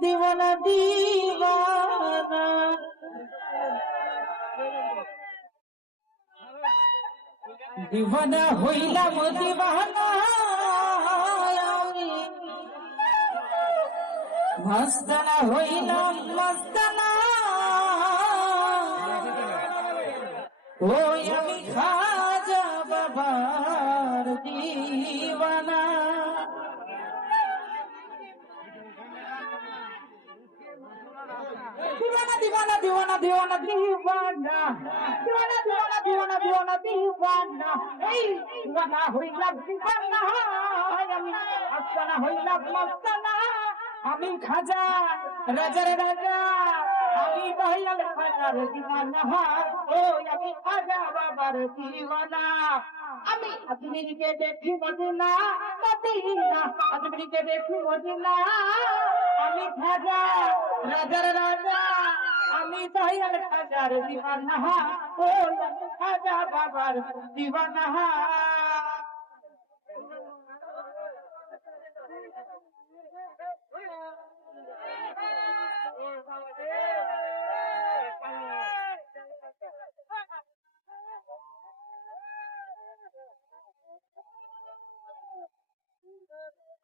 দিওয়ানা দিওয়ানা দিওয়ানা হইলাম দিওয়ানা আমি মস্তানা হইলাম মস্তানা ওই আমি খাজা বাবার দিওয়ানা दीवाना दीवाना दीवाना दीवाना दीवाना दीवाना दीवाना दीवाना दीवाना दीवाना হইলাম दीवाना আমি মস্তানা হইলাম মস্তানা আমি খাজা রাজার রাজা আমি দয়াল খাজার দিওয়ানা ও আমি খাজা বাবার দিওয়ানা আমি আজমিরকে দেখি মদিনা মদিনা আজমিরকে দেখি মদিনা আমি খাজা রাজার রাজা আমি দয়াল খাজার দিওয়ানা ও আমি খাজা বাবার দিওয়ানা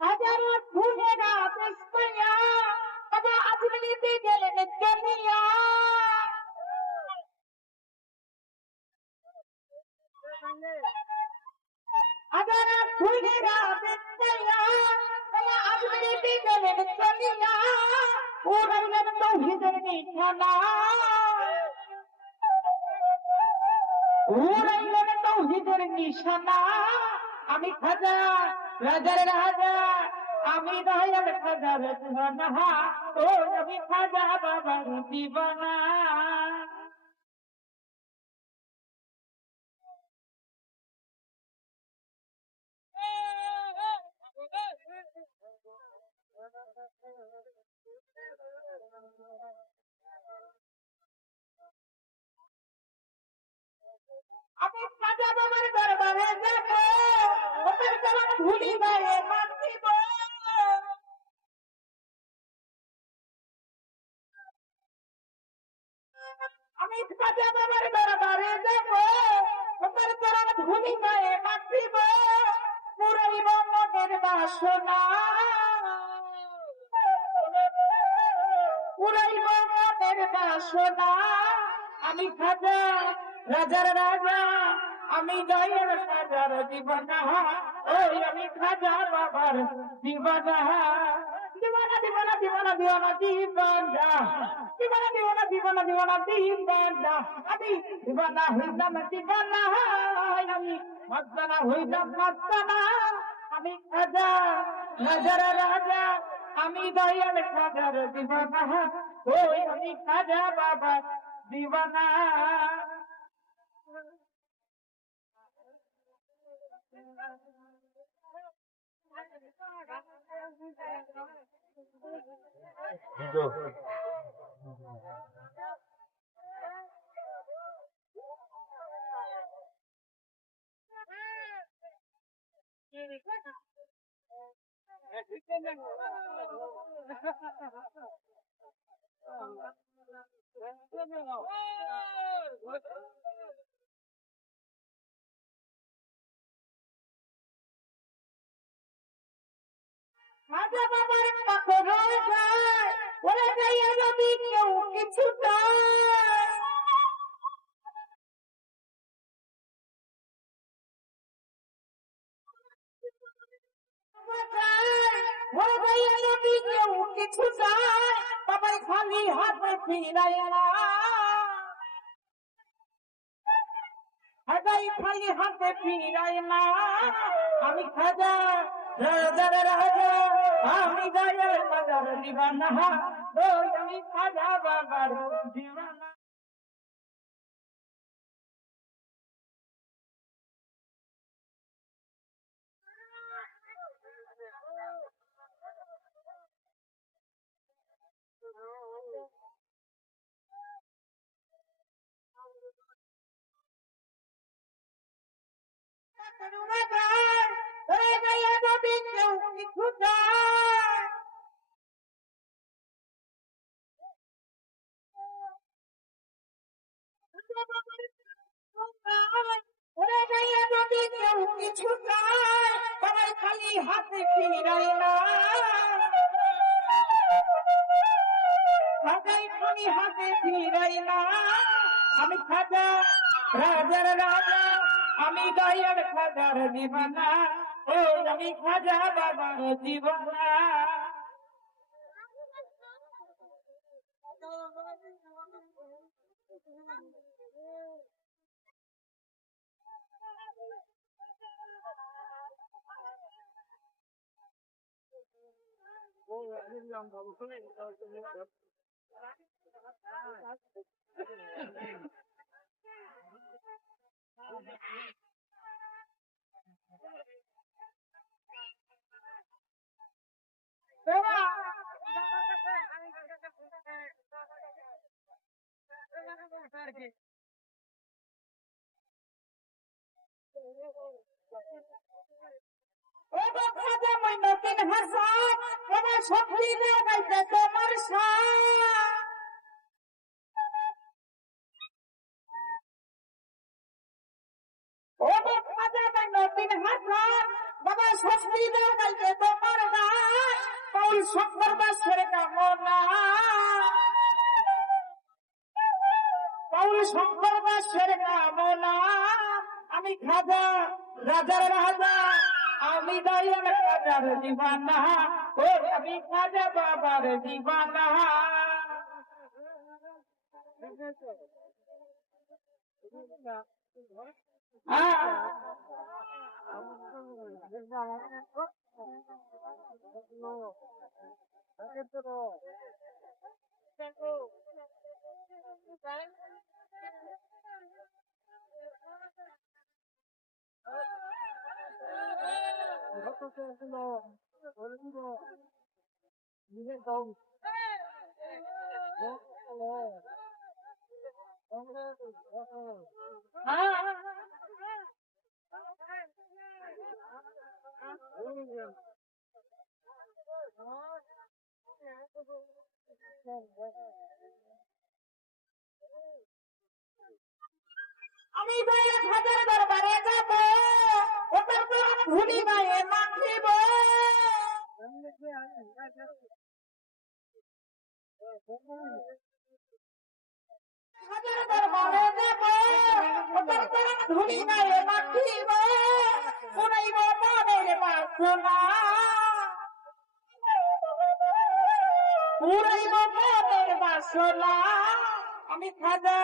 হাজারো ফুলেরা পুষ্পয়া বাবা আজমিরিতে গেলেন চলিয়া হাজারো ফুলেরা পুষ্পয়া বাবা আজমিরিতে গেলেন চলিয়া উড়াইলেন তৌহিদের নিশানা উড়াইলেন তৌহিদের নিশানা আমি খাজা রাজার রাজা আমি দয়াল খাজার দিওয়ানা ও আমি খাজা বাবার দিওয়ানা আমি খাজা বাবার দরবারে যাব ওদের জবান ভুলি গায়ে মাতিব আমি খাজা বাবার দরবারে যাব ওদের জবান ভুলি গায়ে মাতিব পুরাইব মনের বাসনা পুরাইব মনের বাসনা আমি খাজা রাজার রাজা আমি দয়াল খাজার দিওয়ানা ওই আমি খাজা বাবার দিওয়ানা দিওয়ানা দিওয়ানা দিওয়ানা দিওয়ানা দিওয়ানা দিওয়ানা দিওয়ানা দিওয়ানা দিওয়ানা দিওয়ানা আমি দিওয়ানা হইলাম দিওয়ানা আমি মস্তানা হইলাম মস্তানা আমি খাজা রাজার রাজা আমি দয়াল খাজার দিওয়ানা ওই আমি খাজা বাবার দিওয়ানা খাজা বাবার পাথর যায় ওরা যাইয়া যদি কেউ কিছু চায় ওরা যাইয়া যদি কেউ কিছু চায় বাবার খালি হাতে ফিরায় না হাজাই খালি হাতে ফিরায় না আমি খাজা রাজার রাজা আমি দয়াল খাজার দিওয়ানা ওই আমি খাজা বাবার দিওয়ানা ওরে গায়ে যদি কেউ কিছু চায় সবাই খালি হাতে ফিরাই না, সবাই খালি হাতে ফিরাই না। আমি খাজা রাজার রাজা, আমি দয়ার খাজার দিবানা, ও আমি খাজা বাবার দিবানা। শক্তি দেখাইতে তোমার বাবা শক্তি দেখাইতে তোমার কৌল শঙ্কর দাসের কামনা, কৌল শঙ্কর দাসের কামনা। আমি খাজা রাজার রাজা, আমি দয়াল খাজার দিবানা, ও আমি খাজা বাবার দিবানা। আমি দয়াল খাজার দরবারে যাব, ওটার পর ধুলি গায়ে মাখিব। খাজার দরবারে যাব, ওটার পর ধুলি গায়ে মাখিব। শুনাইব মনের বাসনা, পুরাইব মনের বাসনা। আমি খাজা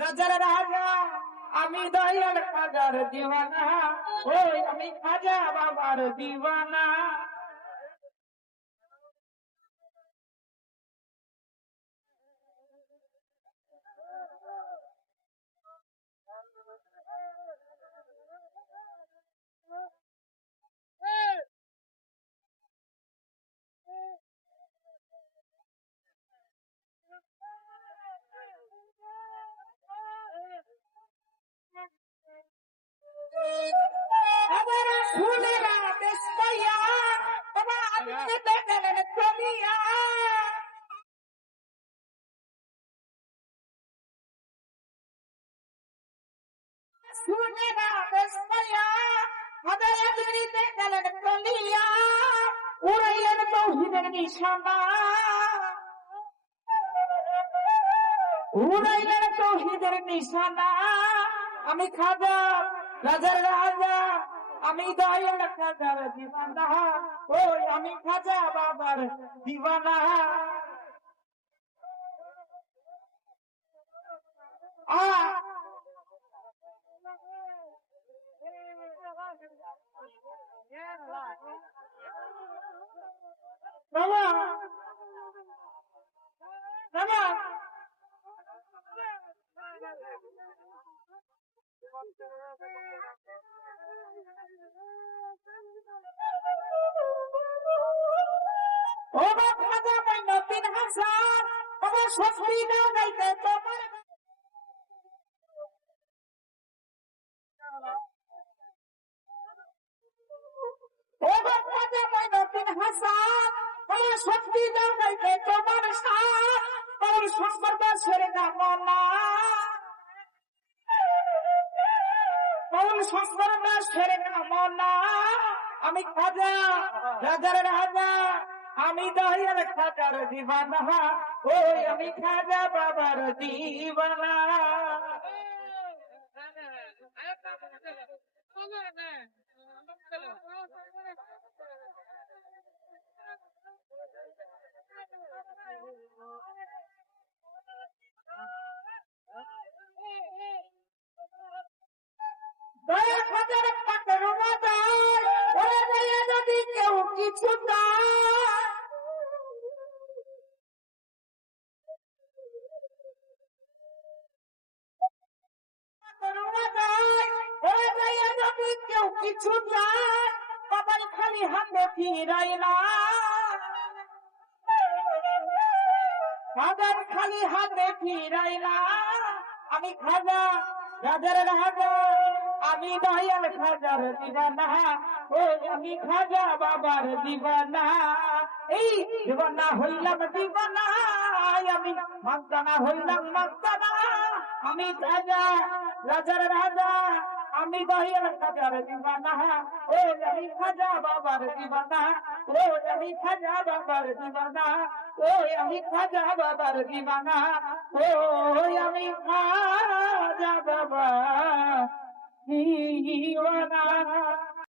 রাজার রাজা, আমি দয়াল খাজার দিওয়ানা, ওই আমি খাজা বাবার দিওয়ানা। ফুলেরা বেশ পাইয়া বাবা আমি দেখলেন চলিয়া, ফুলেরা বেশ পাইয়া বাবা আমি দেখলেন চলিয়া। উড়াইলেন তৌহিদের নিশানা, উড়াইলেন তৌহিদের নিশানা। আমি খাজা রাজার রাজা, আমি দয়াল খাজার দিবানা, ওই আমি খাজা বাবার দিবানা। বাবা বাবা ও খাজা মাইনুদ্দিন হাসান, বাবা শক্তি দাও গাইতে তোমার। ও খাজা মাইনুদ্দিন হাসান, বাবা শক্তি দাও গাইতে তোমার সাথ, কৌল শঙ্কর দাসের কামনা। সর্বনাশের কামনা, আমি খাজা রাজার রাজা, আমি দয়াল খাজার দিবানা, ওই আমি খাজা বাবার দিবানা। দয়া খাজার পাকের মাজার, ওরে দয়া যদি কেউ কিছু চায়, পাকের মাজার, ওরে দয়া যদি কেউ কিছু চায়, বাবার খালি হাতে ফিরাই না, বাবার খালি হাতে ফিরাই না, আমি খাজা রাজার রাজা, আমি দয়াল খাজার দিবানা, ওই আমি খাজা বাবার দিবানা। এই দিবানা হইলাম দিবানা, আমি মাস্তানা হইলাম মাস্তানা, আমি খাজা রাজার রাজা, আমি দয়াল খাজার দিবানা, ওই আমি খাজা বাবার দিবানা, ওই আমি খাজা বাবার দিবানা, ওই আমি খাজা বাবার দিবানা, ওই আমি খাজা বাবা দিবানা।